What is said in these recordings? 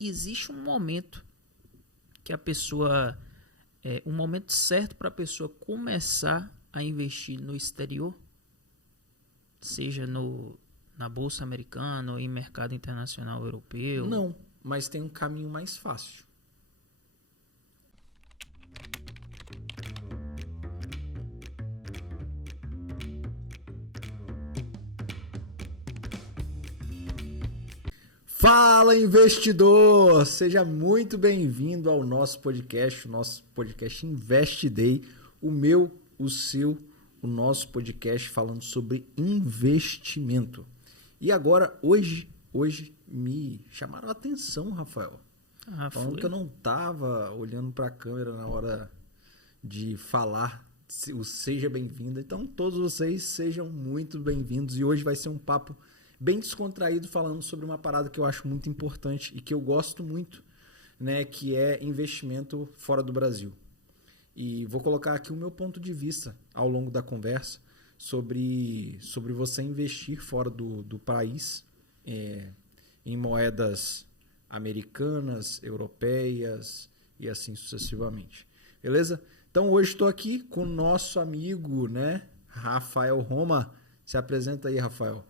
existe um momento que a pessoa... um momento certo para a pessoa começar a investir no exterior? Seja na Bolsa Americana ou em mercado internacional europeu? Não, mas tem um caminho mais fácil. Fala, investidor! Seja muito bem-vindo ao nosso podcast Invest Day, o meu, o seu, o nosso podcast falando sobre investimento. E agora, hoje me chamaram a atenção, Rafael. Falando que eu não estava olhando para a câmera na hora de falar o Seja Bem-vindo. Então, todos vocês sejam muito bem-vindos. E hoje vai ser um papo bem descontraído, falando sobre uma parada que eu acho muito importante e que eu gosto muito, né, que é investimento fora do Brasil. E vou colocar aqui o meu ponto de vista ao longo da conversa sobre você investir fora do país, em moedas americanas, europeias e assim sucessivamente. Beleza? Então hoje estou aqui com o nosso amigo, né, Rafael Roma. Se apresenta aí, Rafael.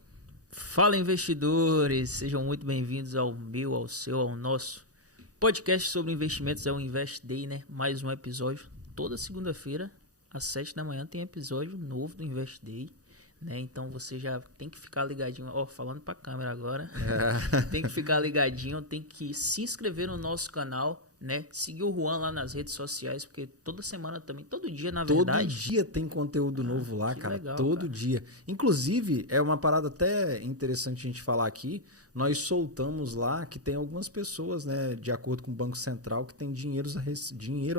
Fala, investidores! Sejam muito bem-vindos ao meu, ao seu, ao nosso podcast sobre investimentos. É o Invest Day, né? Mais um episódio. Toda segunda-feira, às 7 da manhã, tem episódio novo do Invest Day, né? Então você já tem que ficar ligadinho. Ó, falando pra câmera agora. Tem que ficar ligadinho, tem que se inscrever no nosso canal, né? Seguir o Juan lá nas redes sociais, porque toda semana também, todo dia, na verdade. Todo dia tem conteúdo novo lá, cara. Legal, todo cara. dia. Inclusive, é uma parada até interessante a gente falar aqui. Nós soltamos lá que tem algumas pessoas, né, de acordo com o Banco Central, que tem dinheiro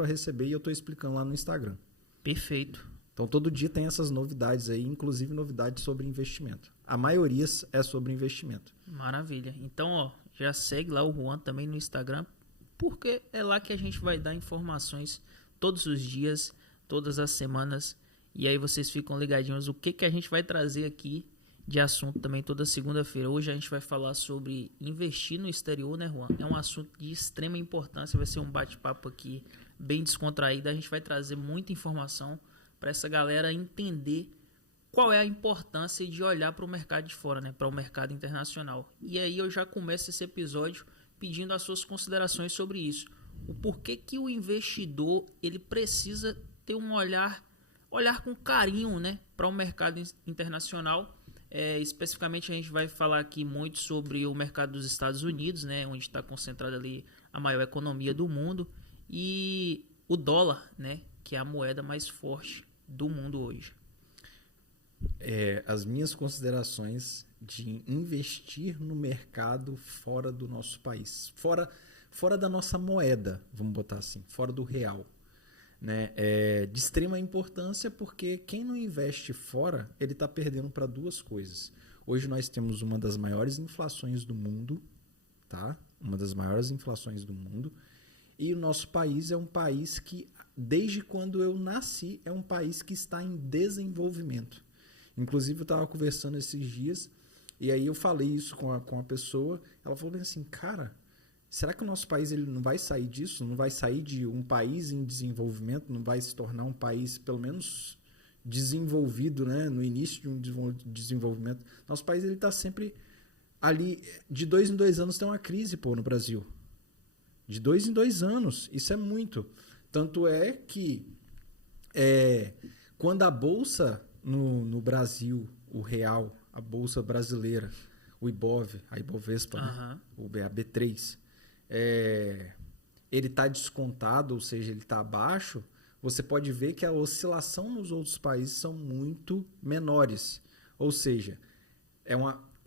a receber, e eu tô explicando lá no Instagram. Perfeito. Então, todo dia tem essas novidades aí, inclusive novidades sobre investimento. A maioria é sobre investimento. Maravilha. Então, ó, já segue lá o Juan também no Instagram, porque é lá que a gente vai dar informações todos os dias, todas as semanas. E aí vocês ficam ligadinhos o que a gente vai trazer aqui de assunto também toda segunda-feira. Hoje a gente vai falar sobre investir no exterior, né, Juan? É um assunto de extrema importância, vai ser um bate-papo aqui bem descontraído. A gente vai trazer muita informação para essa galera entender qual é a importância de olhar para o mercado de fora, né, para o mercado internacional. E aí eu já começo esse episódio pedindo as suas considerações sobre isso. O porquê que o investidor ele precisa ter um olhar com carinho, né, para o mercado internacional. Especificamente a gente vai falar aqui muito sobre o mercado dos Estados Unidos, né, onde está concentrada ali a maior economia do mundo, e o dólar, né, que é a moeda mais forte do mundo hoje. As minhas considerações de investir no mercado fora do nosso país, fora da nossa moeda, vamos botar assim, fora do real, né? É de extrema importância, porque quem não investe fora, ele está perdendo para duas coisas. Hoje nós temos uma das maiores inflações do mundo, tá? Uma das maiores inflações do mundo, e o nosso país é um país que, desde quando eu nasci, é um país que está em desenvolvimento. Inclusive eu estava conversando esses dias, e aí eu falei isso com a pessoa, ela falou bem assim, cara, será que o nosso país ele não vai sair disso? Não vai sair de um país em desenvolvimento, não vai se tornar um país, pelo menos, desenvolvido, né? No início de um desenvolvimento? Nosso país está sempre ali, de 2 em 2 anos tem uma crise, no Brasil. De 2 em 2 anos, isso é muito. Tanto é que quando a Bolsa no Brasil, o real, a Bolsa brasileira, o Ibov, a Ibovespa, né? O BAB3, ele está descontado, ou seja, ele está abaixo, você pode ver que a oscilação nos outros países são muito menores. Ou seja,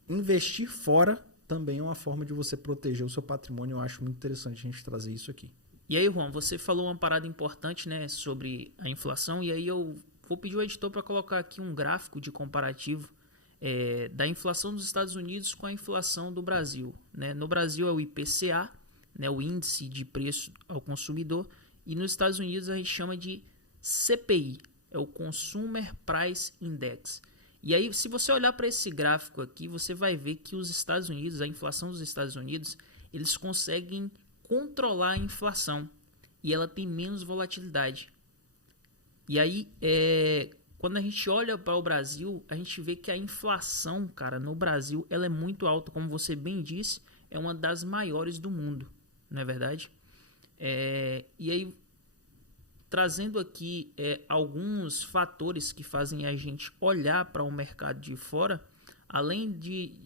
investir fora também é uma forma de você proteger o seu patrimônio. Eu acho muito interessante a gente trazer isso aqui. E aí, Juan, você falou uma parada importante, né, sobre a inflação, e aí eu vou pedir ao editor para colocar aqui um gráfico de comparativo da inflação dos Estados Unidos com a inflação do Brasil, né? No Brasil é o IPCA, né, o Índice de Preço ao Consumidor, e nos Estados Unidos a gente chama de CPI, é o Consumer Price Index. E aí, se você olhar para esse gráfico aqui, você vai ver que os Estados Unidos, a inflação dos Estados Unidos, eles conseguem controlar a inflação e ela tem menos volatilidade. E aí, quando a gente olha para o Brasil, a gente vê que a inflação, cara, no Brasil, ela é muito alta, como você bem disse, é uma das maiores do mundo, não é verdade? E aí, trazendo aqui alguns fatores que fazem a gente olhar para o mercado de fora, além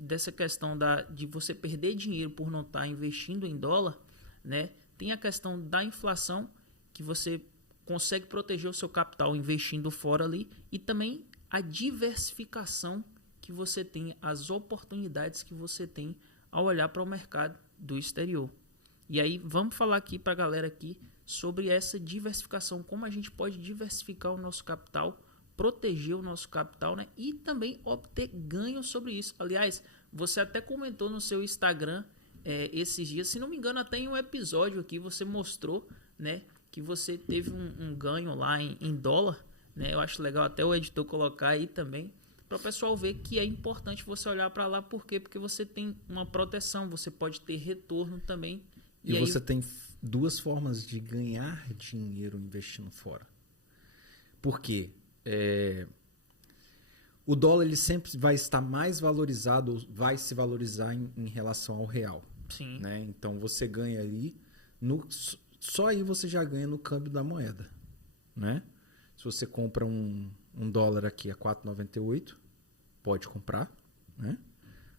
dessa questão de você perder dinheiro por não estar investindo em dólar, né? Tem a questão da inflação, que você consegue proteger o seu capital investindo fora ali, e também a diversificação que você tem, as oportunidades que você tem ao olhar para o mercado do exterior. E aí vamos falar aqui para a galera aqui sobre essa diversificação, como a gente pode diversificar o nosso capital, proteger o nosso capital, né? E também obter ganho sobre isso. Aliás, você até comentou no seu Instagram esses dias, se não me engano, até em um episódio aqui você mostrou, né, que você teve um ganho lá em dólar, né? Eu acho legal até o editor colocar aí também, para o pessoal ver que é importante você olhar para lá. Por quê? Porque você tem uma proteção, você pode ter retorno também. E aí, você tem duas formas de ganhar dinheiro investindo fora. Por quê? O dólar ele sempre vai estar mais valorizado, vai se valorizar em relação ao real. Sim. Né? Então você ganha ali, só aí você já ganha no câmbio da moeda. Né? Se você compra um dólar aqui a 4,98, pode comprar. Né?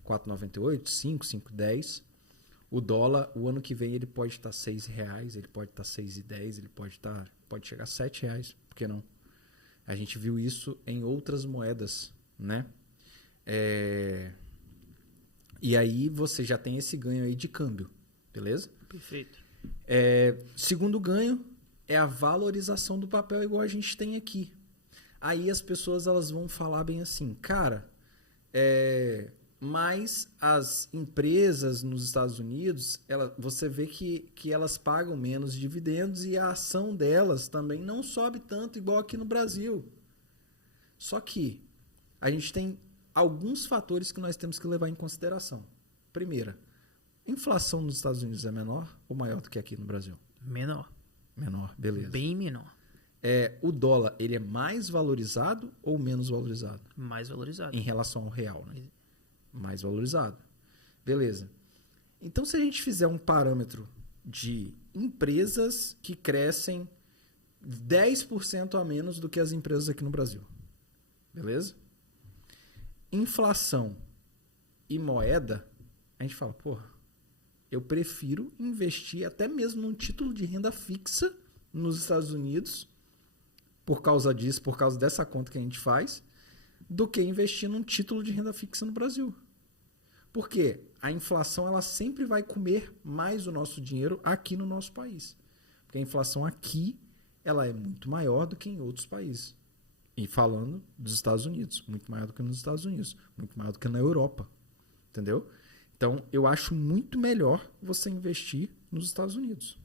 4,98, 5, 5,10. O dólar, o ano que vem, ele pode estar R$6, ele pode estar 6,10, ele pode chegar a R$7, por que não? A gente viu isso em outras moedas, né? E aí você já tem esse ganho aí de câmbio, beleza? Perfeito. Segundo ganho é a valorização do papel, igual a gente tem aqui. Aí as pessoas elas vão falar bem assim, cara, mas as empresas nos Estados Unidos, você vê que elas pagam menos dividendos e a ação delas também não sobe tanto igual aqui no Brasil. Só que a gente tem alguns fatores que nós temos que levar em consideração. Primeira, inflação nos Estados Unidos é menor ou maior do que aqui no Brasil? Menor. Menor, beleza. Bem menor. O dólar, ele é mais valorizado ou menos valorizado? Mais valorizado. Em relação ao real, né? Mais valorizado. Beleza. Então, se a gente fizer um parâmetro de empresas que crescem 10% a menos do que as empresas aqui no Brasil. Beleza? Inflação e moeda, a gente fala, porra, eu prefiro investir até mesmo num título de renda fixa nos Estados Unidos, por causa disso, por causa dessa conta que a gente faz, do que investir num título de renda fixa no Brasil. Por quê? A inflação ela sempre vai comer mais o nosso dinheiro aqui no nosso país. Porque a inflação aqui ela é muito maior do que em outros países. E falando dos Estados Unidos, muito maior do que nos Estados Unidos, muito maior do que na Europa. Entendeu? Então, eu acho muito melhor você investir nos Estados Unidos.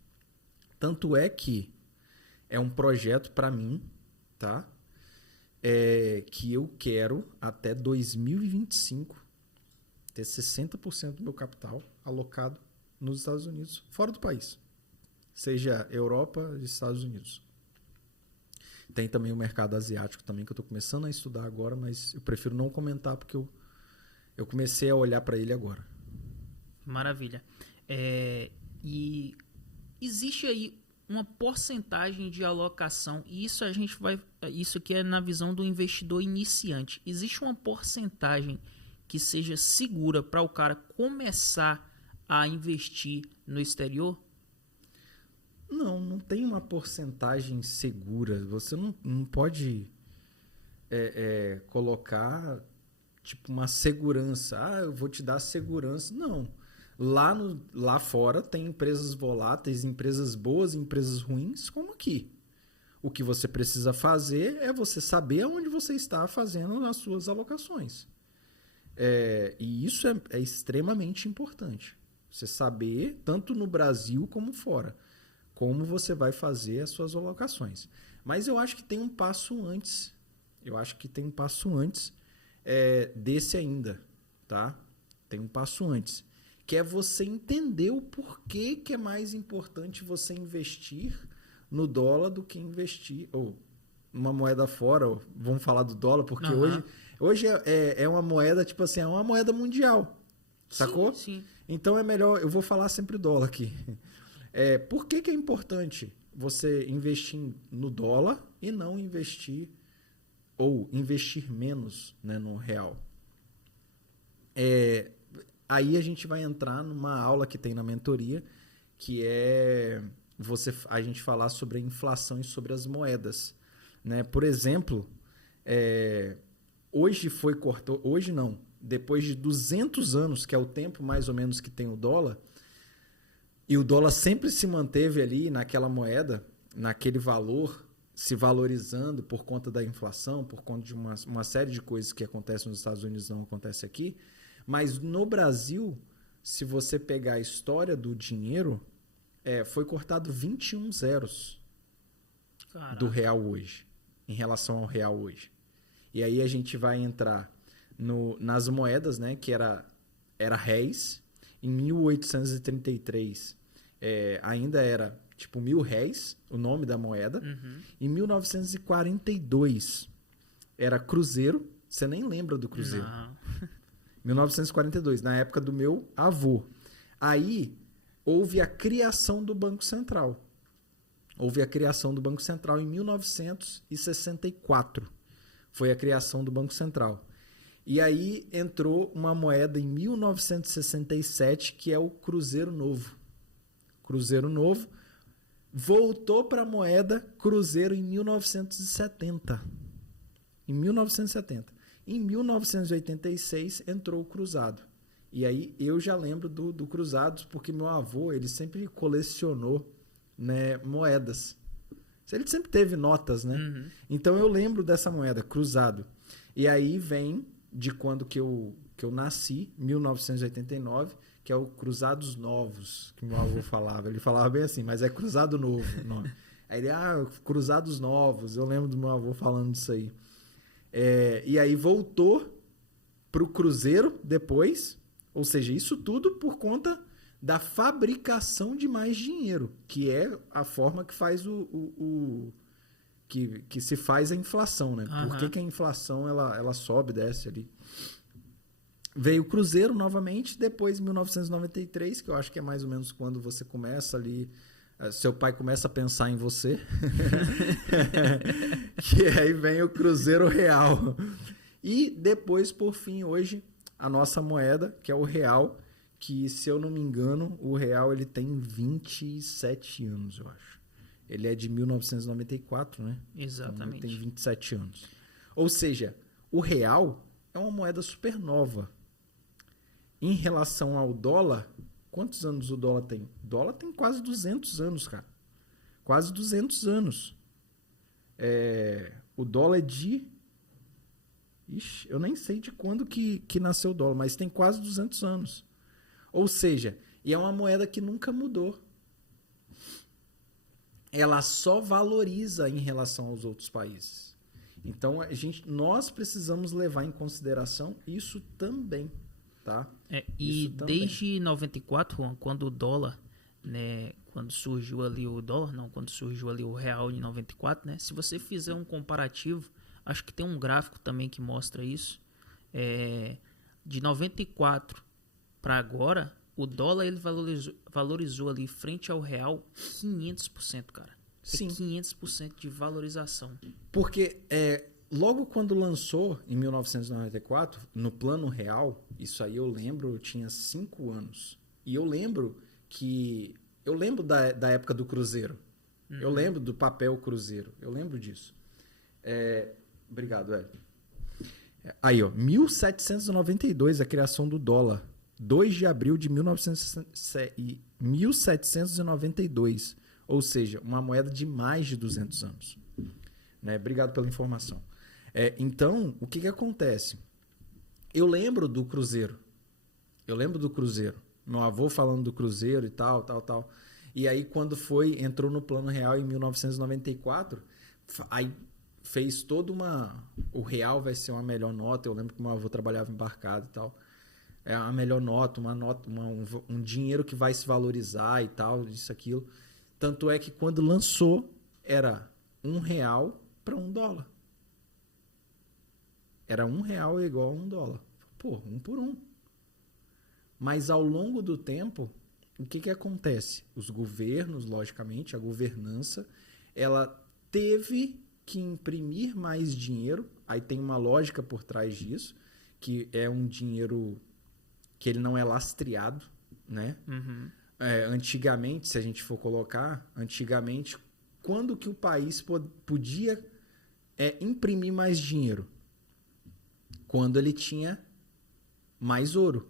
Tanto é que é um projeto para mim, tá? Que eu quero até 2025 ter 60% do meu capital alocado nos Estados Unidos, fora do país. Seja Europa e Estados Unidos. Tem também o mercado asiático também, que eu estou começando a estudar agora, mas eu prefiro não comentar porque eu comecei a olhar para ele agora. Maravilha. E existe aí uma porcentagem de alocação, e isso isso aqui é na visão do investidor iniciante. Existe uma porcentagem que seja segura para o cara começar a investir no exterior? Não tem uma porcentagem segura. Você não pode colocar tipo uma segurança. Eu vou te dar segurança. Não. Lá fora tem empresas voláteis, empresas boas, empresas ruins, como aqui. O que você precisa fazer é você saber onde você está fazendo as suas alocações. E isso é extremamente importante. Você saber, tanto no Brasil como fora, como você vai fazer as suas alocações. Mas eu acho que tem um passo antes. Desse ainda. Tá? Tem um passo antes. que é você entender o porquê que é mais importante você investir no dólar do que investir ou uma moeda fora. Vamos falar do dólar, porque hoje é uma moeda, tipo assim, é uma moeda mundial. Sacou? Sim. Então é melhor, eu vou falar sempre dólar aqui. Por que é importante você investir no dólar e não investir ou investir menos, né, no real? Aí a gente vai entrar numa aula que tem na mentoria, que é a gente falar sobre a inflação e sobre as moedas, né? Por exemplo, hoje não, depois de 200 anos, que é o tempo mais ou menos que tem o dólar, e o dólar sempre se manteve ali naquela moeda, naquele valor, se valorizando por conta da inflação, por conta de uma série de coisas que acontecem nos Estados Unidos não acontece aqui. Mas no Brasil, se você pegar a história do dinheiro, foi cortado 21 zeros do real hoje, em relação ao real hoje. E aí a gente vai entrar nas moedas, né, que era réis. Em 1833 ainda era tipo 1.000 réis, o nome da moeda. Em 1942 era cruzeiro. Você nem lembra do cruzeiro. Não. 1942, na época do meu avô. Aí houve a criação do Banco Central. Houve a criação do Banco Central em 1964. Foi a criação do Banco Central. E aí entrou uma moeda em 1967, que é o Cruzeiro Novo. Cruzeiro Novo voltou para a moeda Cruzeiro em 1970. Em 1970. Em 1986 entrou o Cruzado. E aí eu já lembro do Cruzado, porque meu avô ele sempre colecionou, né, moedas. Ele sempre teve notas, né? Então eu lembro dessa moeda, Cruzado. E aí vem de quando que eu nasci, 1989, que é o Cruzados Novos, que meu avô falava. Ele falava bem assim, mas é Cruzado Novo o nome. Aí ele, Cruzados Novos. Eu lembro do meu avô falando disso aí. E aí voltou para o Cruzeiro depois, ou seja, isso tudo por conta da fabricação de mais dinheiro, que é a forma que faz que se faz a inflação, né? Por que a inflação ela sobe, desce ali? Veio o Cruzeiro novamente, depois em 1993, que eu acho que é mais ou menos quando você começa ali, seu pai começa a pensar em você. Que aí vem o Cruzeiro Real. E depois, por fim, hoje, a nossa moeda, que é o real, que, se eu não me engano, o real ele tem 27 anos, eu acho. Ele é de 1994, né? Exatamente. Então, ele tem 27 anos. Ou seja, o real é uma moeda super nova. Em relação ao dólar, quantos anos o dólar tem? O dólar tem quase 200 anos, cara. Quase 200 anos. O dólar é de... Ixi, eu nem sei de quando que nasceu o dólar, mas tem quase 200 anos. Ou seja, e é uma moeda que nunca mudou. Ela só valoriza em relação aos outros países. Então, nós precisamos levar em consideração isso também, tá? E desde 94, Juan, quando o dólar, né, quando surgiu ali o dólar, não, quando surgiu ali o real em 94, né? Se você fizer um comparativo, acho que tem um gráfico também que mostra isso. De 94 para agora, o dólar ele valorizou ali frente ao real 500%, cara. Sim. 500% de valorização. Porque logo quando lançou, em 1994, no plano real, isso aí eu lembro, eu tinha 5 anos. E eu lembro da época do Cruzeiro. Eu lembro do papel Cruzeiro. Eu lembro disso. Obrigado, Hélio. Aí, ó, 1792, a criação do dólar. 2 de abril de 1792. Ou seja, uma moeda de mais de 200 anos. Né? Obrigado pela informação. Então, o que acontece? Eu lembro do Cruzeiro. Meu avô falando do Cruzeiro e tal. E aí, quando entrou no plano real em 1994, aí fez toda o real vai ser uma melhor nota. Eu lembro que meu avô trabalhava embarcado e tal. é a melhor nota, um dinheiro que vai se valorizar e tal, isso, aquilo. Tanto é que quando lançou, era R$1 para $1. Era R$1 igual a $1. Pô, 1 por 1. Mas ao longo do tempo, o que acontece? Os governos, logicamente, a governança, ela teve que imprimir mais dinheiro. Aí tem uma lógica por trás disso, que é um dinheiro que ele não é lastreado, né? Uhum. Antigamente, se a gente for colocar, antigamente, quando que o país podia imprimir mais dinheiro? Quando ele tinha mais ouro.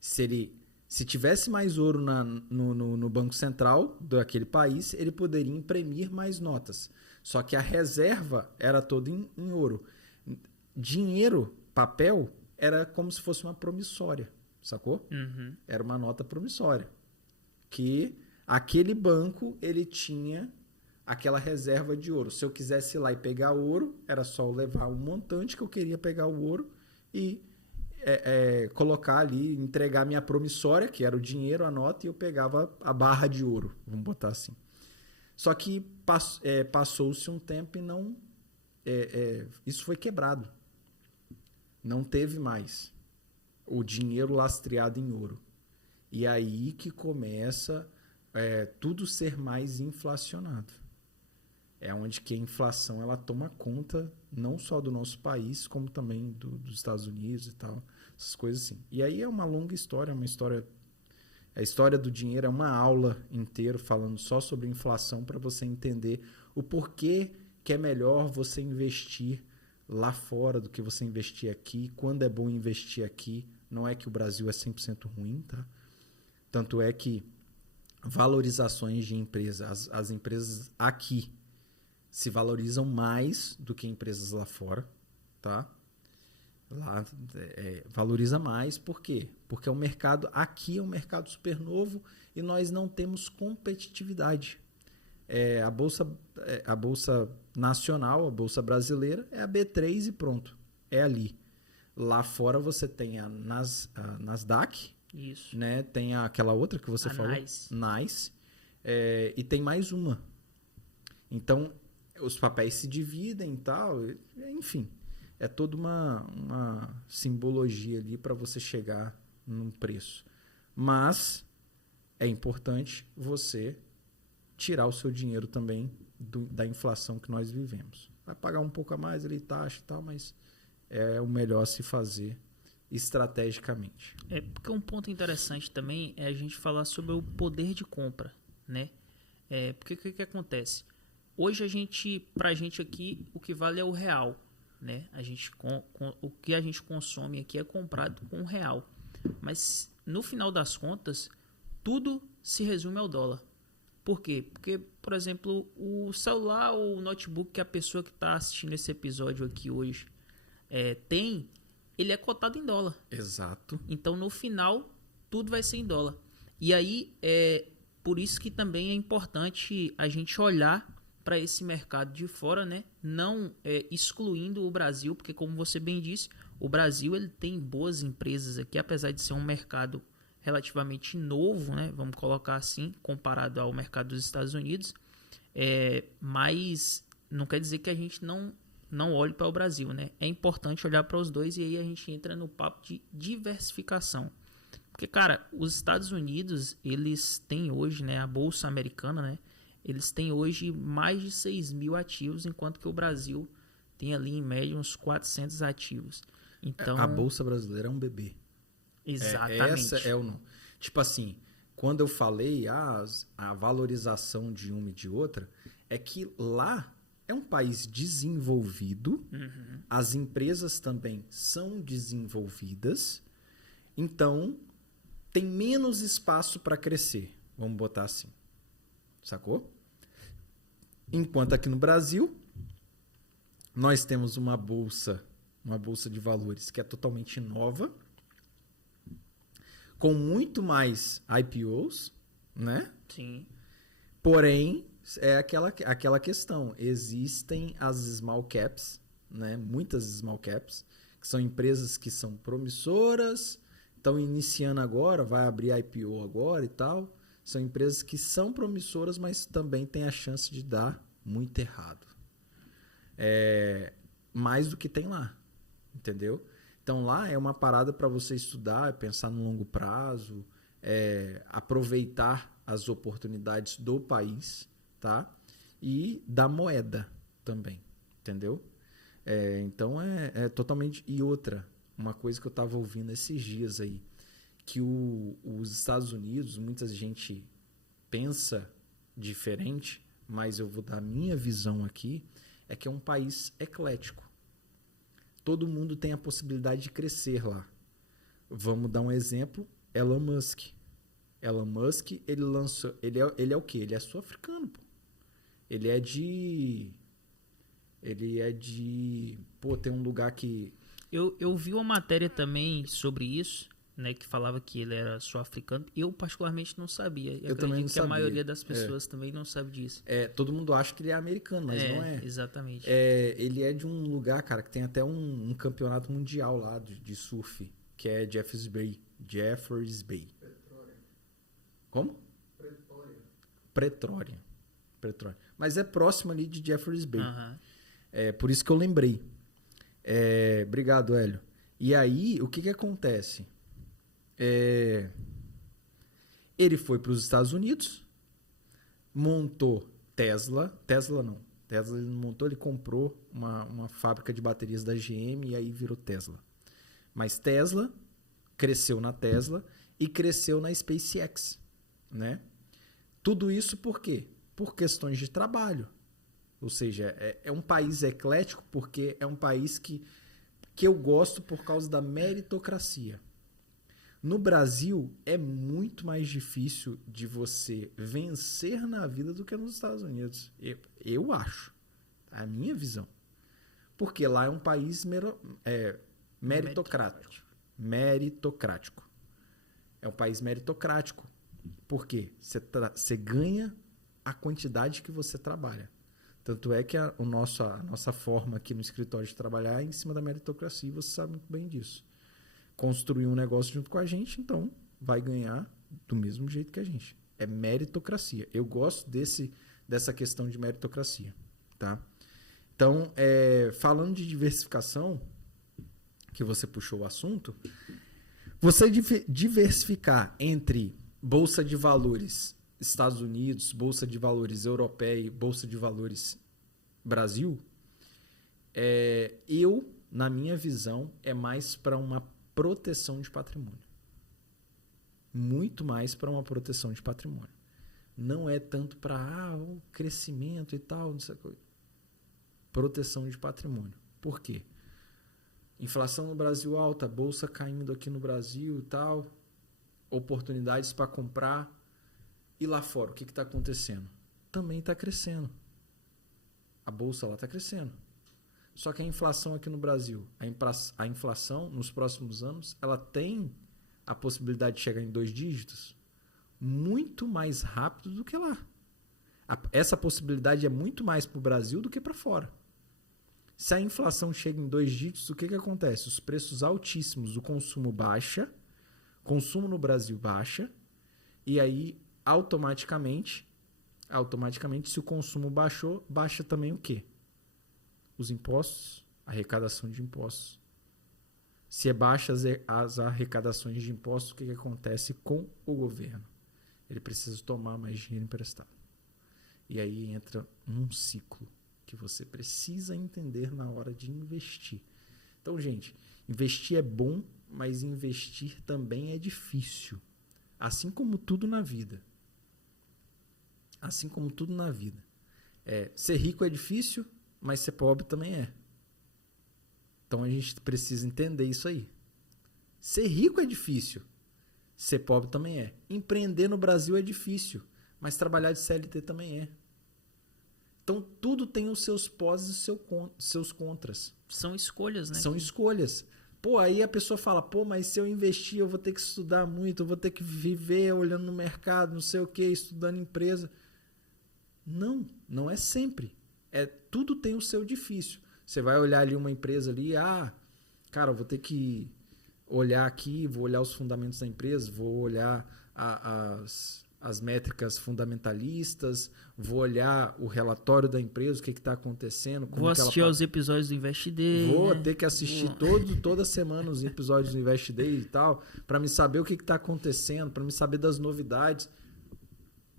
Se tivesse mais ouro no Banco Central daquele país, ele poderia imprimir mais notas. Só que a reserva era toda em ouro. Dinheiro, papel, era como se fosse uma promissória, sacou? Uhum. Era uma nota promissória. Que aquele banco, ele tinha aquela reserva de ouro. Se eu quisesse ir lá e pegar ouro, era só levar um montante que eu queria pegar o ouro e colocar ali, entregar minha promissória, que era o dinheiro, a nota, e eu pegava a barra de ouro, vamos botar assim. Só que passou-se um tempo e não... isso foi quebrado. Não teve mais o dinheiro lastreado em ouro. E aí que começa tudo ser mais inflacionado. É onde que a inflação ela toma conta não só do nosso país, como também dos Estados Unidos e tal, essas coisas assim. E aí é uma longa história, a história do dinheiro é uma aula inteira falando só sobre inflação para você entender o porquê que é melhor você investir lá fora do que você investir aqui, quando é bom investir aqui. Não é que o Brasil é 100% ruim, tá? Tanto é que valorizações de empresas, as empresas aqui se valorizam mais do que empresas lá fora, tá? Lá valoriza mais, por quê? Porque o mercado aqui é um mercado super novo e nós não temos competitividade. A bolsa nacional, a bolsa brasileira é a B3 e pronto, é ali. Lá fora você tem a Nasdaq, Isso. né? Tem aquela outra que você falou, NICE, e tem mais uma. Então os papéis se dividem e tal, enfim, é toda uma simbologia ali para você chegar num preço. Mas é importante você tirar o seu dinheiro também da inflação que nós vivemos. Vai pagar um pouco a mais ali, taxa e tal, mas é o melhor a se fazer estrategicamente. Porque um ponto interessante também é a gente falar sobre o poder de compra, né? Porque o que acontece? Hoje pra gente aqui, o que vale é o real, né? O que a gente consome aqui é comprado com o real. Mas no final das contas, tudo se resume ao dólar. Por quê? Porque, por exemplo, o celular ou o notebook que a pessoa que está assistindo esse episódio aqui hoje ele é cotado em dólar. Exato. Então, no final, tudo vai ser em dólar. E aí, por isso que também é importante a gente olhar para esse mercado de fora, né? Não excluindo o Brasil, porque como você bem disse, o Brasil ele tem boas empresas aqui, apesar de ser um mercado relativamente novo, né? Vamos colocar assim, comparado ao mercado dos Estados Unidos. Mas não quer dizer que a gente não olhe para o Brasil, né? É importante olhar para os dois e aí a gente entra no papo de diversificação. Porque, cara, os Estados Unidos, eles têm hoje, né, a Bolsa Americana, né? Eles têm hoje mais de 6 mil ativos, enquanto que o Brasil tem ali em média uns 400 ativos. Então, a Bolsa Brasileira é um bebê. Exatamente. Essa é o nome. Tipo assim, quando eu falei a valorização de uma e de outra, é que lá é um país desenvolvido, as empresas também são desenvolvidas, então tem menos espaço para crescer, vamos botar assim, sacou? Enquanto aqui no Brasil, nós temos uma bolsa de valores que é totalmente nova, com muito mais IPOs, né? Sim. Porém, é aquela questão. Existem as small caps, né? Muitas small caps, que são empresas que são promissoras, estão iniciando agora, vai abrir IPO agora e tal. São empresas que são promissoras, mas também têm a chance de dar muito errado. Mais do que tem lá, entendeu? Então lá é uma parada para você estudar, pensar no longo prazo, aproveitar as oportunidades do país, tá? E da moeda também, entendeu? Então é totalmente... E outra, uma coisa que eu estava ouvindo esses dias aí, que os Estados Unidos, muita gente pensa diferente, mas eu vou dar a minha visão aqui, é que é um país eclético. Todo mundo tem a possibilidade de crescer lá. Vamos dar um exemplo, Elon Musk. Elon Musk, ele lançou... Ele é o quê? Ele é sul-africano, pô. Ele é de... Pô, tem um lugar que... Eu vi uma matéria também sobre isso, né, que falava que ele era sul-africano. Eu, particularmente, não sabia. Eu também não que sabia. A maioria das pessoas também não sabe disso. Todo mundo acha que ele é americano, mas não é. Exatamente. Ele é de um lugar, cara, que tem até um campeonato mundial lá de surf, que é Jeffers Bay. Pretória. Como? Pretória. Mas é próximo ali de Jeffers Bay. Por isso que eu lembrei. Obrigado, Hélio. E aí, o que acontece? Ele foi para os Estados Unidos, montou Tesla ele não montou, ele comprou uma fábrica de baterias da GM e aí virou Tesla. Mas Tesla cresceu na Tesla e cresceu na SpaceX, né? Tudo isso por quê? Por questões de trabalho. Ou seja, é um país eclético porque é um país que eu gosto por causa da meritocracia. No Brasil, é muito mais difícil de você vencer na vida do que nos Estados Unidos. Eu acho. A minha visão. Porque lá é um país meritocrático. Meritocrático. É um país meritocrático. Por quê? Você ganha a quantidade que você trabalha. Tanto é que a nossa forma aqui no escritório de trabalhar é em cima da meritocracia, e você sabe muito bem disso. Construir um negócio junto com a gente, então vai ganhar do mesmo jeito que a gente. É meritocracia. Eu gosto dessa questão de meritocracia. Tá? Então, falando de diversificação, que você puxou o assunto, você diversificar entre Bolsa de Valores Estados Unidos, Bolsa de Valores Europeia e Bolsa de Valores Brasil, na minha visão, é mais para uma proteção de patrimônio. Muito mais para uma proteção de patrimônio. Não é tanto para um crescimento e tal, não sei o que. Proteção de patrimônio. Por quê? Inflação no Brasil alta, bolsa caindo aqui no Brasil e tal, oportunidades para comprar. E lá fora, o que está acontecendo? Também está crescendo. A bolsa lá está crescendo. Só que a inflação aqui no Brasil, a inflação nos próximos anos, ela tem a possibilidade de chegar em 2 dígitos muito mais rápido do que lá. Essa possibilidade é muito mais para o Brasil do que para fora. Se a inflação chega em 2 dígitos, o que acontece? Os preços altíssimos do consumo baixa, consumo no Brasil baixa, e aí automaticamente, se o consumo baixou, baixa também o quê? Os impostos, a arrecadação de impostos. Se é baixa as arrecadações de impostos, o que acontece com o governo? Ele precisa tomar mais dinheiro emprestado. E aí entra um ciclo que você precisa entender na hora de investir. Então, gente, investir é bom, mas investir também é difícil. Assim como tudo na vida. Assim como tudo na vida. Ser rico é difícil, mas ser pobre também é. Então a gente precisa entender isso aí. Ser rico é difícil, ser pobre também é. Empreender no Brasil é difícil, mas trabalhar de CLT também é. Então tudo tem os seus pós e os seus contras. São escolhas, né? São escolhas. Pô, aí a pessoa fala, pô, mas se eu investir eu vou ter que estudar muito, eu vou ter que viver olhando no mercado, não sei o que, estudando empresa. Não é sempre. Tudo tem o seu difícil. Você vai olhar ali uma empresa ali, cara, eu vou ter que olhar aqui, vou olhar os fundamentos da empresa, vou olhar as métricas fundamentalistas, vou olhar o relatório da empresa, o que está acontecendo. Vou assistir aos episódios do Invest Day. Vou ter que assistir toda semana os episódios do Invest Day e tal, para me saber o que está acontecendo, para me saber das novidades.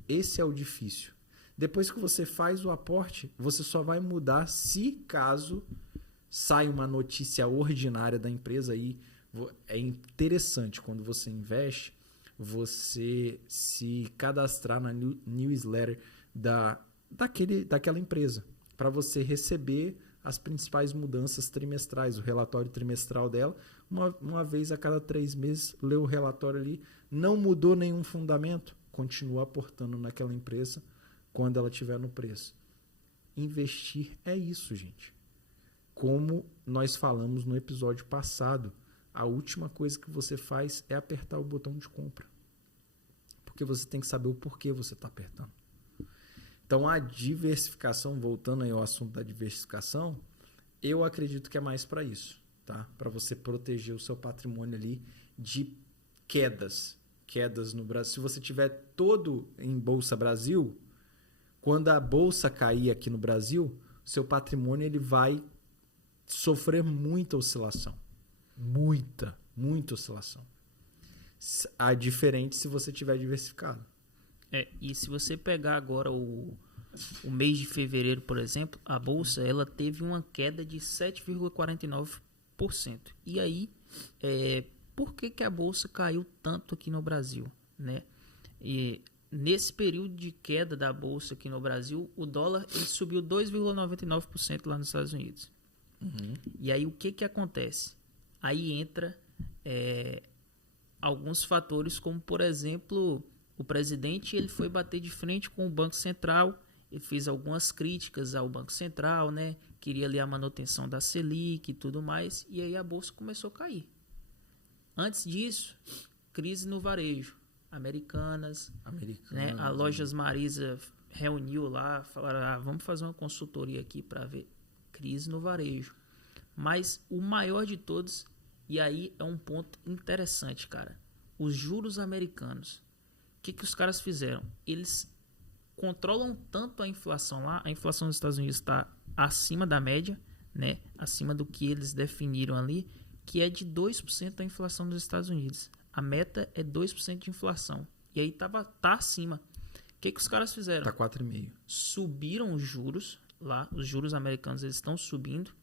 Esse é o difícil. Depois que você faz o aporte, você só vai mudar se caso saia uma notícia ordinária da empresa aí. É interessante quando você investe, você se cadastrar na newsletter daquela empresa, para você receber as principais mudanças trimestrais, o relatório trimestral dela, uma vez a cada 3 meses, lê o relatório ali, não mudou nenhum fundamento, continua aportando naquela empresa quando ela estiver no preço. Investir é isso, gente. Como nós falamos no episódio passado, a última coisa que você faz é apertar o botão de compra. Porque você tem que saber o porquê você está apertando. Então, a diversificação, voltando aí ao assunto da diversificação, eu acredito que é mais para isso, tá? Para você proteger o seu patrimônio ali de quedas no Brasil. Se você tiver todo em Bolsa Brasil, quando a bolsa cair aqui no Brasil, seu patrimônio ele vai sofrer muita oscilação. Muita oscilação. A diferente se você tiver diversificado. E se você pegar agora o mês de fevereiro, por exemplo, a bolsa ela teve uma queda de 7,49%. E aí, por que a bolsa caiu tanto aqui no Brasil, né? E nesse período de queda da bolsa aqui no Brasil, o dólar ele subiu 2,99% lá nos Estados Unidos. Uhum. E aí o que acontece? Aí entra alguns fatores, como por exemplo, o presidente ele foi bater de frente com o Banco Central, ele fez algumas críticas ao Banco Central, né? Queria ali a manutenção da Selic e tudo mais, e aí a bolsa começou a cair. Antes disso, crise no varejo, Americanas, né? A Lojas Marisa reuniu lá, falaram, vamos fazer uma consultoria aqui para ver crise no varejo. Mas o maior de todos, e aí é um ponto interessante, cara, os juros americanos. O que os caras fizeram? Eles controlam tanto a inflação lá, a inflação dos Estados Unidos está acima da média, né? Acima do que eles definiram ali, que é de 2% a inflação dos Estados Unidos. A meta é 2% de inflação. E aí tá acima. O que os caras fizeram? Tá 4,5%. Subiram os juros lá, os juros americanos eles estão subindo.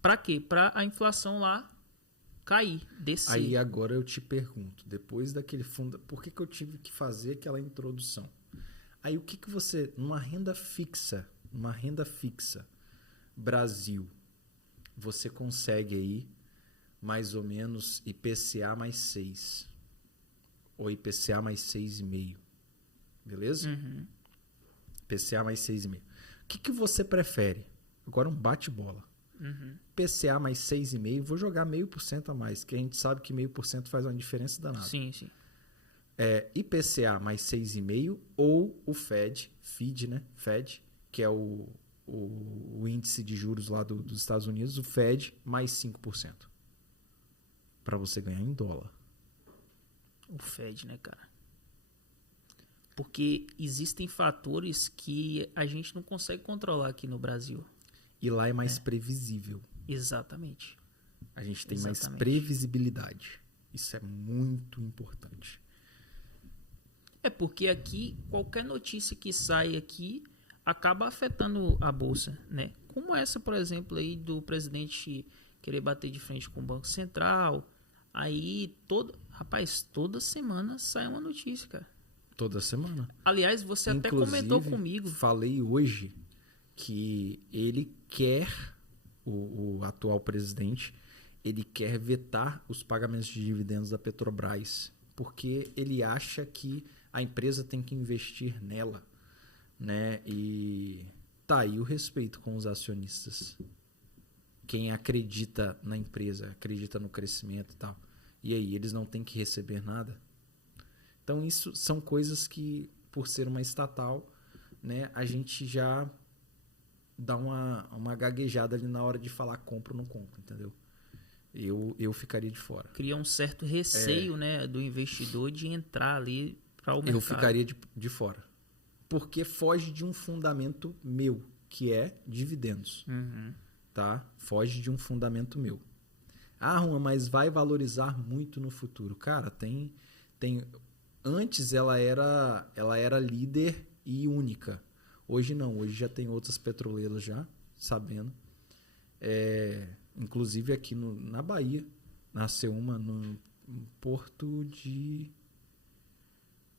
Para quê? Para a inflação lá cair, descer. Aí agora eu te pergunto, depois daquele fundo, por que eu tive que fazer aquela introdução? Aí o que você, numa renda fixa, Brasil, você consegue aí mais ou menos IPCA mais 6 ou IPCA mais 6,5, beleza? Uhum. IPCA mais 6,5. O que você prefere? Agora um bate-bola. Uhum. IPCA mais 6,5, vou jogar 0,5% a mais, que a gente sabe que 0,5% faz uma diferença danada. Sim, sim. IPCA mais 6,5 ou o FED, né? FED, que é o índice de juros lá dos Estados Unidos, o FED mais 5%. Para você ganhar em dólar. O FED, né, cara? Porque existem fatores que a gente não consegue controlar aqui no Brasil. E lá é mais previsível. Exatamente. A gente tem mais previsibilidade. Isso é muito importante. Porque aqui, qualquer notícia que sai aqui acaba afetando a bolsa, né? Como essa, por exemplo, aí do presidente querer bater de frente com o Banco Central. Aí, toda semana sai uma notícia, cara. Toda semana. Aliás, você até comentou comigo. Falei hoje que ele quer, o atual presidente, ele quer vetar os pagamentos de dividendos da Petrobras, porque ele acha que a empresa tem que investir nela, né? E tá aí o respeito com os acionistas. Quem acredita na empresa, acredita no crescimento e tal. E aí, eles não têm que receber nada? Então, isso são coisas que, por ser uma estatal, né, a gente já dá uma gaguejada ali na hora de falar compra ou não compra, entendeu? Eu ficaria de fora. Cria um certo receio, né, do investidor de entrar ali para o mercado. Eu ficaria de fora. Porque foge de um fundamento meu, que é dividendos. Tá? Foge de um fundamento meu. Ah, Juan, mas vai valorizar muito no futuro. Cara, tem antes ela era líder e única. Hoje não, hoje já tem outras petroleiras já, sabendo. Inclusive aqui na Bahia, nasceu uma no porto de...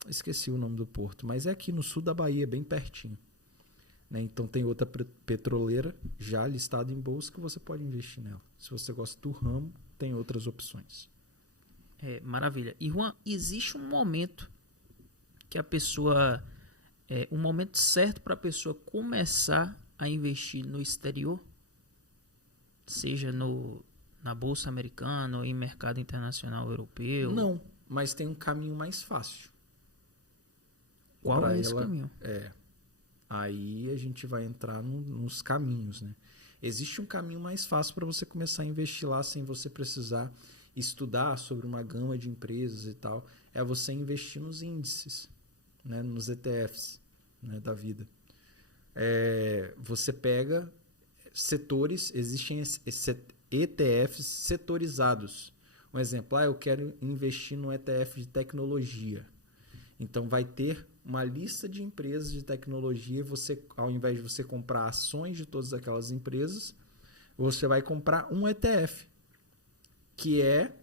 Esqueci o nome do porto, mas é aqui no sul da Bahia, bem pertinho. Né? Então tem outra petroleira já listada em bolsa que você pode investir nela. Se você gosta do ramo, tem outras opções. Maravilha. E Juan, existe um momento que a pessoa... um momento certo para a pessoa começar a investir no exterior? Seja na Bolsa Americana ou em mercado internacional europeu? Não, mas tem um caminho mais fácil. Qual é esse caminho? Aí a gente vai entrar nos caminhos, né? Existe um caminho mais fácil para você começar a investir lá sem você precisar estudar sobre uma gama de empresas e tal. É você investir nos índices, né? Nos ETFs, né? Da vida. Você pega setores, existem ETFs setorizados. Um exemplo, eu quero investir no ETF de tecnologia. Então vai ter uma lista de empresas de tecnologia. Você, ao invés de você comprar ações de todas aquelas empresas, você vai comprar um ETF, que é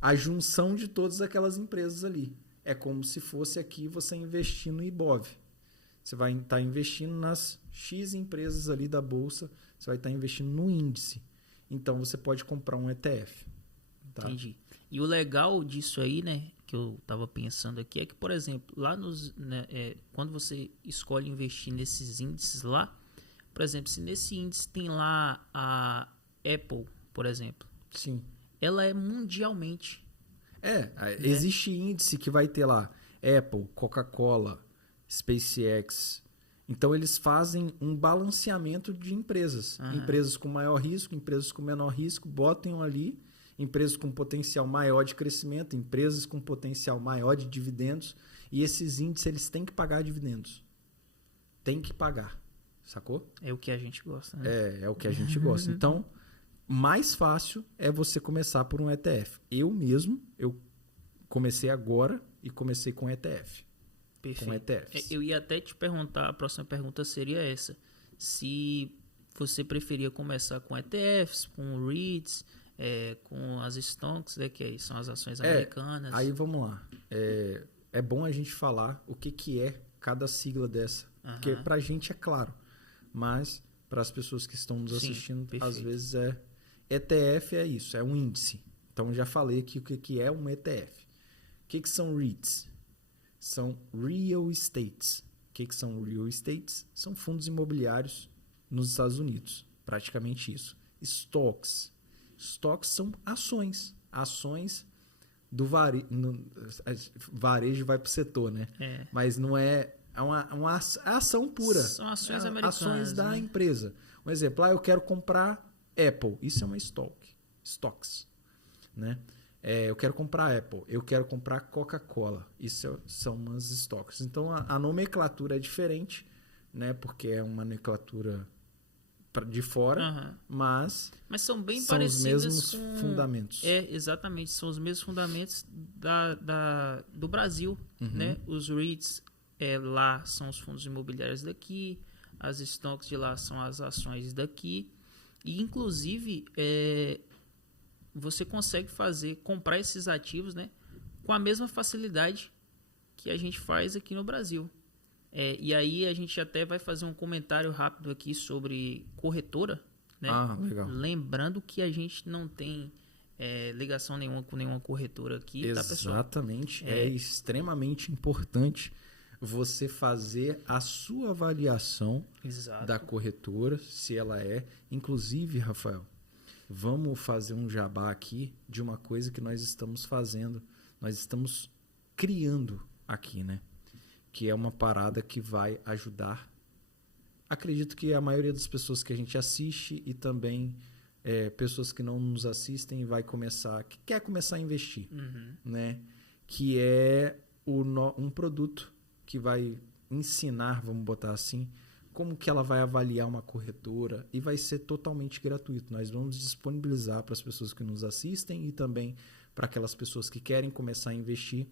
a junção de todas aquelas empresas ali. É como se fosse aqui você investir no Ibov. Você vai estar investindo nas X empresas ali da bolsa, você vai estar investindo no índice. Então você pode comprar um ETF. Tá? Entendi. E o legal disso aí, né, que eu estava pensando aqui, é que, por exemplo, lá quando você escolhe investir nesses índices lá, por exemplo, se nesse índice tem lá a Apple, por exemplo, sim, ela é mundialmente. Existe índice que vai ter lá Apple, Coca-Cola, SpaceX. Então eles fazem um balanceamento de empresas. Empresas com maior risco, empresas com menor risco, botam ali empresas com potencial maior de crescimento, empresas com potencial maior de dividendos, e esses índices eles têm que pagar dividendos. Tem que pagar, sacou? É o que a gente gosta, né? É o que a gente gosta. Então, mais fácil é você começar por um ETF. Eu comecei agora e comecei com ETF. Perfeito. Com ETFs. Eu ia até te perguntar, a próxima pergunta seria essa. Se você preferia começar com ETFs, com REITs, com as stocks, né, que são as ações americanas. Aí vamos lá. É bom a gente falar o que é cada sigla dessa. Porque pra gente é claro. Mas para as pessoas que estão nos assistindo, perfeito. Às vezes ETF é isso, é um índice. Então já falei aqui o que é um ETF. O que são REITs? São Real Estates. O que são Real Estates? São fundos imobiliários nos Estados Unidos. Praticamente isso. Stocks. Stocks são ações. Ações do varejo. Varejo vai para o setor, né? Mas não é... É uma ação pura. São ações americanas. Ações da né? empresa. Um exemplo, eu quero comprar Apple. Isso é uma stocks. Né? Eu quero comprar Apple. Eu quero comprar Coca-Cola. Isso são umas stocks. Então, a nomenclatura é diferente, né? Porque é uma nomenclatura de fora, mas são bem são parecidas os mesmos fundamentos. Exatamente. São os mesmos fundamentos do Brasil. Né? Os REITs lá são os fundos imobiliários daqui. As stocks de lá são as ações daqui. E, inclusive, você consegue comprar esses ativos, né, com a mesma facilidade que a gente faz aqui no Brasil. E aí a gente até vai fazer um comentário rápido aqui sobre corretora. Né? Legal. Lembrando que a gente não tem ligação nenhuma com nenhuma corretora aqui. Exatamente. Tá, é extremamente importante você fazer a sua avaliação da corretora, se ela é. Inclusive, Rafael, vamos fazer um jabá aqui de uma coisa que nós estamos fazendo. Nós estamos criando aqui, né? Que é uma parada que vai ajudar. Acredito que a maioria das pessoas que a gente assiste e também pessoas que não nos assistem e que quer começar a investir, Uhum. né? Que é um produto que vai ensinar, vamos botar assim, como que ela vai avaliar uma corretora e vai ser totalmente gratuito. Nós vamos disponibilizar para as pessoas que nos assistem e também para aquelas pessoas que querem começar a investir,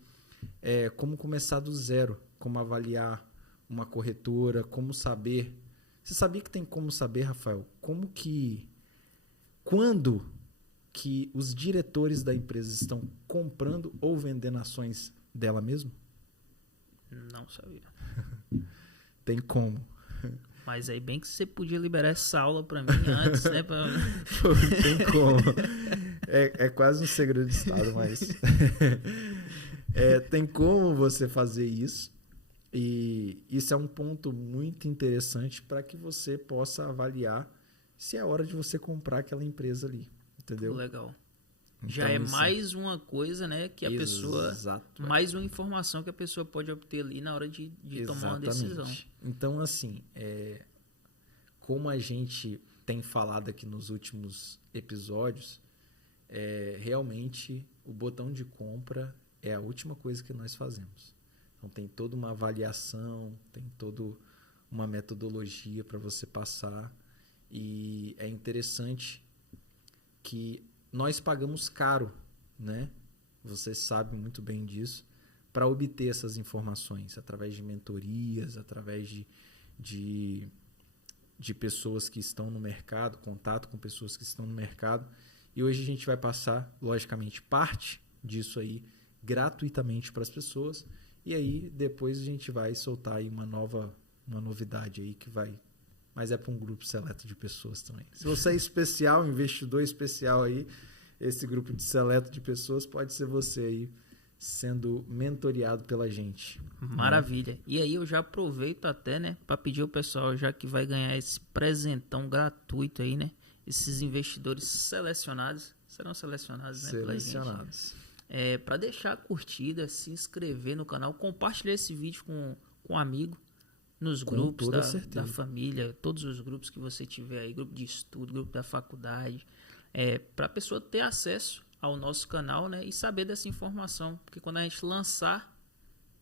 como começar do zero, como avaliar uma corretora, como saber. Você sabia que tem como saber, Rafael, quando que os diretores da empresa estão comprando ou vendendo ações dela mesmo? Não sabia. Tem como. Mas aí bem que você podia liberar essa aula pra mim antes, né? Tem como. É quase um segredo de Estado, mas... tem como você fazer isso. E isso é um ponto muito interessante para que você possa avaliar se é hora de você comprar aquela empresa ali. Entendeu? Legal. Então, Já é mais uma coisa, né? Que a pessoa... Exato. Mais uma informação que a pessoa pode obter ali na hora de tomar uma decisão. Então, assim, como a gente tem falado aqui nos últimos episódios, realmente o botão de compra é a última coisa que nós fazemos. Então, tem toda uma avaliação, tem toda uma metodologia para você passar. E é interessante que nós pagamos caro, né? Você sabe muito bem disso, para obter essas informações através de mentorias, através de pessoas que estão no mercado, contato com pessoas que estão no mercado. E hoje a gente vai passar, logicamente, parte disso aí gratuitamente para as pessoas. E aí depois a gente vai soltar aí uma novidade aí que vai... Mas é para um grupo seleto de pessoas também. Se você é especial, investidor especial aí, esse grupo de seleto de pessoas pode ser você aí sendo mentoreado pela gente. Maravilha. Né? E aí eu já aproveito até, né, para pedir ao pessoal, já que vai ganhar esse presentão gratuito aí, né? Esses investidores selecionados, serão selecionados, né, selecionados. Pela gente. Para deixar a curtida, se inscrever no canal, compartilhar esse vídeo com um amigo, nos grupos da família, todos os grupos que você tiver aí, grupo de estudo, grupo da faculdade, para a pessoa ter acesso ao nosso canal, né, e saber dessa informação, porque quando a gente lançar,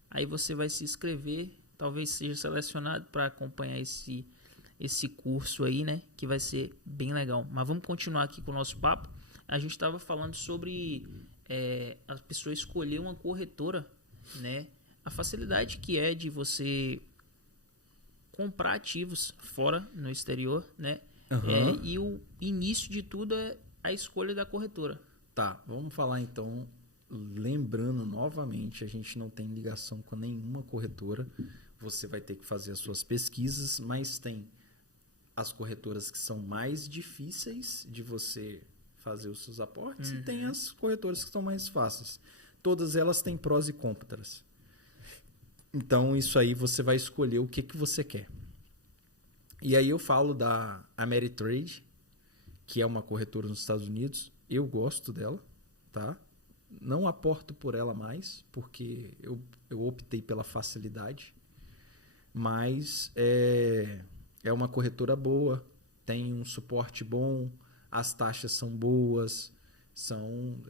aí você vai se inscrever, talvez seja selecionado para acompanhar esse curso aí, né, que vai ser bem legal. Mas vamos continuar aqui com o nosso papo. A gente estava falando sobre a pessoa escolher uma corretora, né, a facilidade que é de você comprar ativos fora, no exterior, né? Uhum. E o início de tudo é a escolha da corretora. Tá, vamos falar então, lembrando novamente, a gente não tem ligação com nenhuma corretora, você vai ter que fazer as suas pesquisas, mas tem as corretoras que são mais difíceis de você fazer os seus aportes e tem as corretoras que são mais fáceis. Todas elas têm prós e contras. Então, isso aí você vai escolher o que você quer. E aí eu falo da Ameritrade, que é uma corretora nos Estados Unidos. Eu gosto dela, tá? Não aporto por ela mais, porque eu optei pela facilidade. Mas é uma corretora boa, tem um suporte bom, as taxas são boas,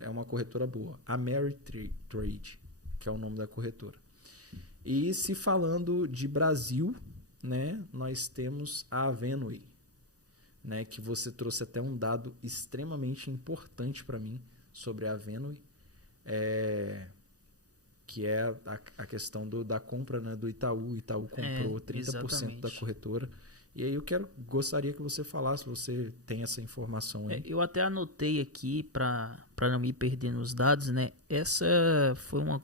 é uma corretora boa. Ameritrade, que é o nome da corretora. E se falando de Brasil, né, nós temos a Avenue, né, que você trouxe até um dado extremamente importante para mim sobre a Avenue, que é a questão da compra, né, do Itaú. O Itaú comprou 30% exatamente. da corretora. E aí gostaria que você falasse, você tem essa informação aí. Eu até anotei aqui para não me perder nos dados, né? Essa foi um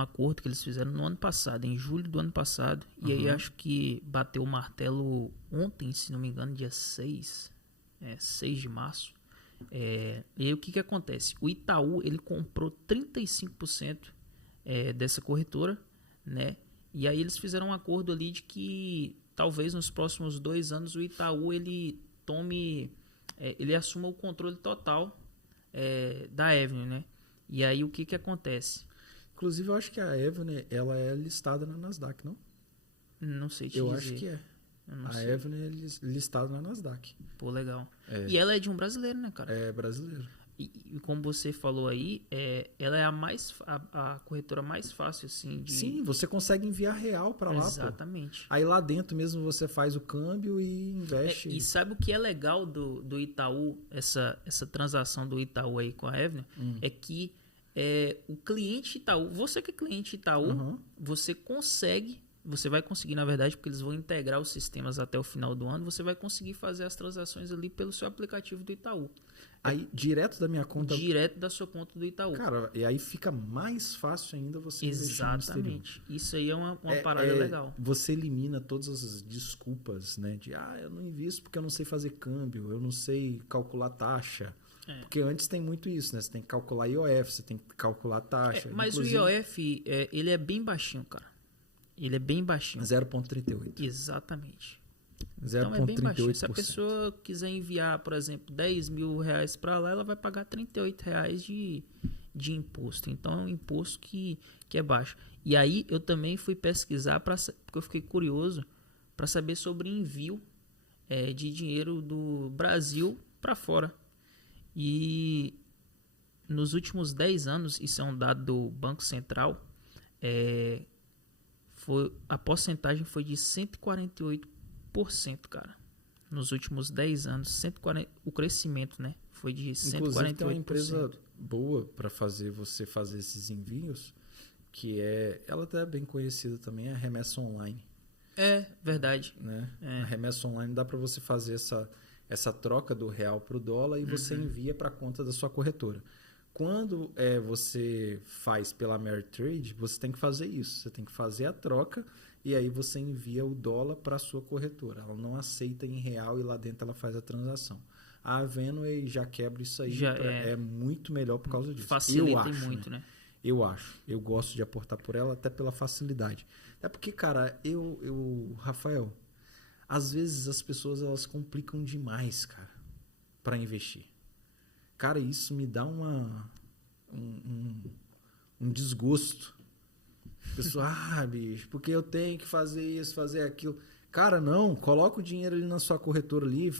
acordo que eles fizeram no ano passado, em julho do ano passado. E aí acho que bateu o martelo ontem, se não me engano, dia 6 de março. E aí o que acontece? O Itaú, ele comprou 35% dessa corretora, né? E aí eles fizeram um acordo ali de que talvez nos próximos 2 anos o Itaú ele assuma o controle total da Avenue, né? E aí o que acontece? Inclusive eu acho que a Avenue ela é listada na Nasdaq, não? Não sei te eu dizer. acho que é. Eu não A sei. Avenue é listada na Nasdaq. Pô, legal. É. E ela é de um brasileiro, né, cara? É brasileiro. E como você falou aí, ela é a corretora mais fácil, assim, de... Sim, você consegue enviar real para lá, pô. Exatamente. Aí lá dentro mesmo você faz o câmbio e investe. E sabe o que é legal do Itaú, essa transação do Itaú aí com a Avenue? É que o cliente Itaú, você que é cliente Itaú, Uhum. você vai conseguir, na verdade, porque eles vão integrar os sistemas até o final do ano, você vai conseguir fazer as transações ali pelo seu aplicativo do Itaú. Aí, direto da minha conta. Direto da sua conta do Itaú. Cara, e aí fica mais fácil ainda você investir no exterior. Exatamente. Isso aí é uma parada legal. Você elimina todas as desculpas, né? De, eu não invisto porque eu não sei fazer câmbio, eu não sei calcular taxa. Porque antes tem muito isso, né? Você tem que calcular IOF, você tem que calcular taxa. Mas Inclusive, o IOF, ele é bem baixinho, cara. Ele é bem baixinho. 0,38. Exatamente. Então é bem baixinho. 0,38%. Se a pessoa quiser enviar, por exemplo, 10 mil reais para lá, ela vai pagar 38 reais de imposto. Então é um imposto que é baixo. E aí eu também fui pesquisar, porque eu fiquei curioso para saber sobre envio de dinheiro do Brasil para fora. E nos últimos 10 anos, isso é um dado do Banco Central, a porcentagem foi de 148%, cara. Nos últimos 10 anos, 140, o crescimento, né, foi de 148%. Inclusive tem uma empresa boa para você fazer esses envios, que ela até é bem conhecida também, é a Remessa Online. É, verdade. Né? A Remessa Online dá para você fazer essa troca do real para o dólar e você envia para a conta da sua corretora. Quando você faz pela Ameritrade, você tem que fazer isso. Você tem que fazer a troca e aí você envia o dólar para a sua corretora. Ela não aceita em real e lá dentro ela faz a transação. A Avenue já quebra isso aí. É muito melhor por causa disso. Facilita muito, né? Eu acho. Eu gosto de aportar por ela até pela facilidade. É porque, cara, Rafael, às vezes as pessoas elas complicam demais, cara, para investir. Cara, isso me dá um desgosto. Pessoa, bicho, porque eu tenho que fazer isso, fazer aquilo. Cara, não, coloca o dinheiro ali na sua corretora ali.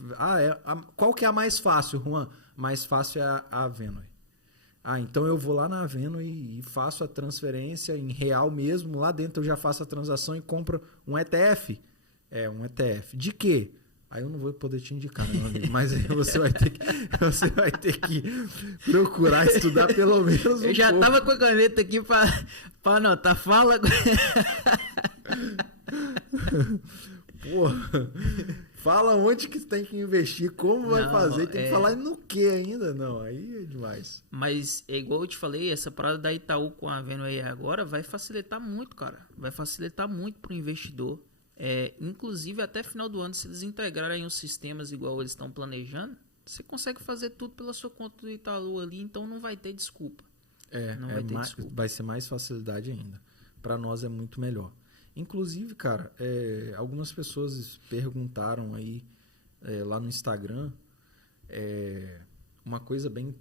Qual que é a mais fácil, Juan? Mais fácil é a Avenue. Então eu vou lá na Avenue e faço a transferência em real mesmo. Lá dentro eu já faço a transação e compro um ETF. Um ETF. De quê? Aí eu não vou poder te indicar, né, meu amigo? Mas aí você vai ter que procurar estudar pelo menos um pouco. Eu já tava com a caneta aqui para anotar. Fala. Porra, fala onde que tem que investir, como vai fazer, tem que falar no que ainda? Não, aí é demais. Mas é igual eu te falei, essa parada da Itaú com a Avenue aí agora vai facilitar muito, cara. Vai facilitar muito pro investidor. Inclusive até final do ano, se eles integrarem os sistemas igual eles estão planejando, você consegue fazer tudo pela sua conta do Itaú ali, então não vai ter desculpa. Vai ser mais facilidade ainda. Para nós é muito melhor. Inclusive, cara, algumas pessoas perguntaram aí lá no Instagram uma coisa bem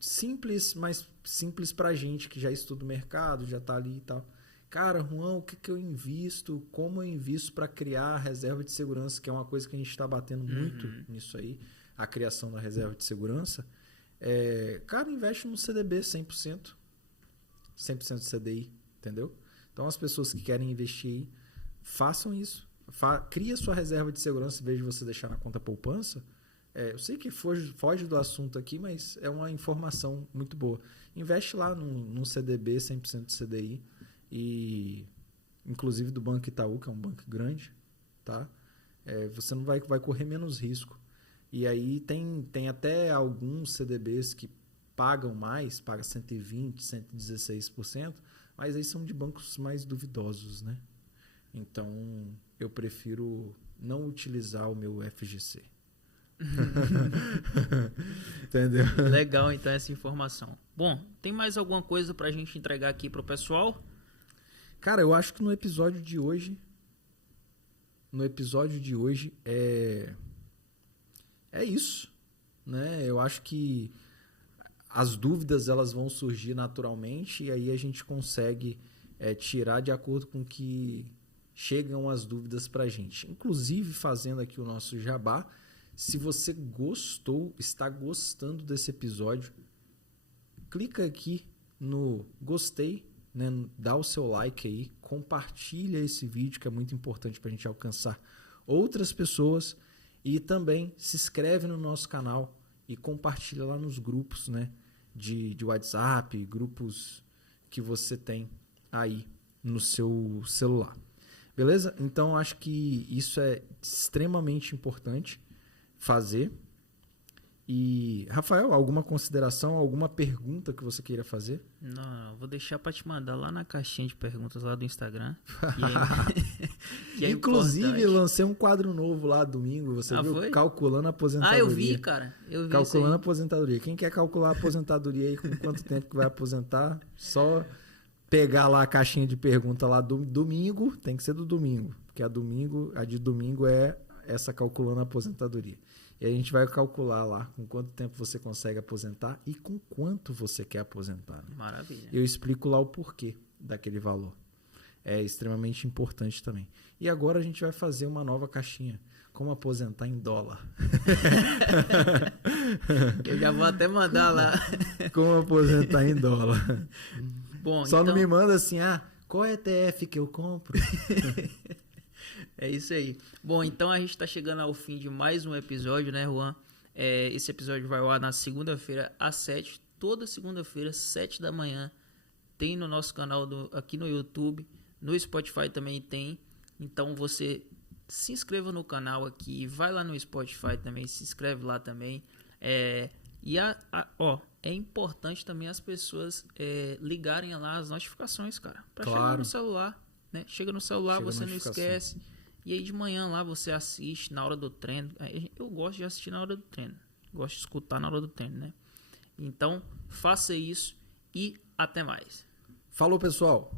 simples, mas simples pra gente que já estuda o mercado, já tá ali e tal. Cara, Juan, o que eu invisto? Como eu invisto para criar a reserva de segurança, que é uma coisa que a gente está batendo muito nisso aí, a criação da reserva de segurança. Cara, investe no CDB 100%. 100% CDI, entendeu? Então, as pessoas que querem investir aí, façam isso. Cria sua reserva de segurança em vez de você deixar na conta poupança. Eu sei que foge do assunto aqui, mas é uma informação muito boa. Investe lá num CDB 100% CDI. E inclusive do Banco Itaú, que é um banco grande, tá? Você não vai correr menos risco. E aí tem até alguns CDBs que pagam mais, paga 120%, 116%, mas aí são de bancos mais duvidosos, né? Então eu prefiro não utilizar o meu FGC. Entendeu? Legal, então, essa informação. Bom, tem mais alguma coisa pra gente entregar aqui pro pessoal? Cara, eu acho que no episódio de hoje é isso, né? Eu acho que as dúvidas elas vão surgir naturalmente e aí a gente consegue tirar de acordo com o que chegam as dúvidas pra gente. Inclusive, fazendo aqui o nosso jabá, se você gostou, está gostando desse episódio, clica aqui no gostei, né? Dá o seu like aí, compartilha esse vídeo que é muito importante para a gente alcançar outras pessoas e também se inscreve no nosso canal e compartilha lá nos grupos, né? de WhatsApp, grupos que você tem aí no seu celular. Beleza? Então, acho que isso é extremamente importante fazer. E, Rafael, alguma consideração, alguma pergunta que você queira fazer? Não, vou deixar para te mandar lá na caixinha de perguntas lá do Instagram. Que é Inclusive, importante. eu lancei um quadro novo lá domingo, você viu? Foi? Calculando a aposentadoria. Eu vi, cara. Eu vi Calculando a aposentadoria. Quem quer calcular a aposentadoria aí, com quanto tempo que vai aposentar, só pegar lá a caixinha de pergunta lá do domingo, tem que ser do domingo, porque a de domingo é essa calculando a aposentadoria. E a gente vai calcular lá com quanto tempo você consegue aposentar e com quanto você quer aposentar. Né? Maravilha. Eu explico lá o porquê daquele valor. É extremamente importante também. E agora a gente vai fazer uma nova caixinha. Como aposentar em dólar. Eu já vou até mandar lá. Como aposentar em dólar. Bom, Só então... não me manda assim, qual ETF que eu compro? É isso aí. Bom, então a gente está chegando ao fim de mais um episódio, né, Juan? Esse episódio vai ao ar na segunda-feira, às 7. Toda segunda-feira, 7 da manhã. Tem no nosso canal aqui no YouTube. No Spotify também tem. Então você se inscreva no canal aqui. Vai lá no Spotify também. Se inscreve lá também. É importante também as pessoas ligarem lá as notificações, cara. Para chegar no celular. Né? Chega no celular, você não esquece. E aí de manhã lá você assiste na hora do treino. Eu gosto de assistir na hora do treino. Gosto de escutar na hora do treino, né? Então, faça isso e até mais. Falou, pessoal!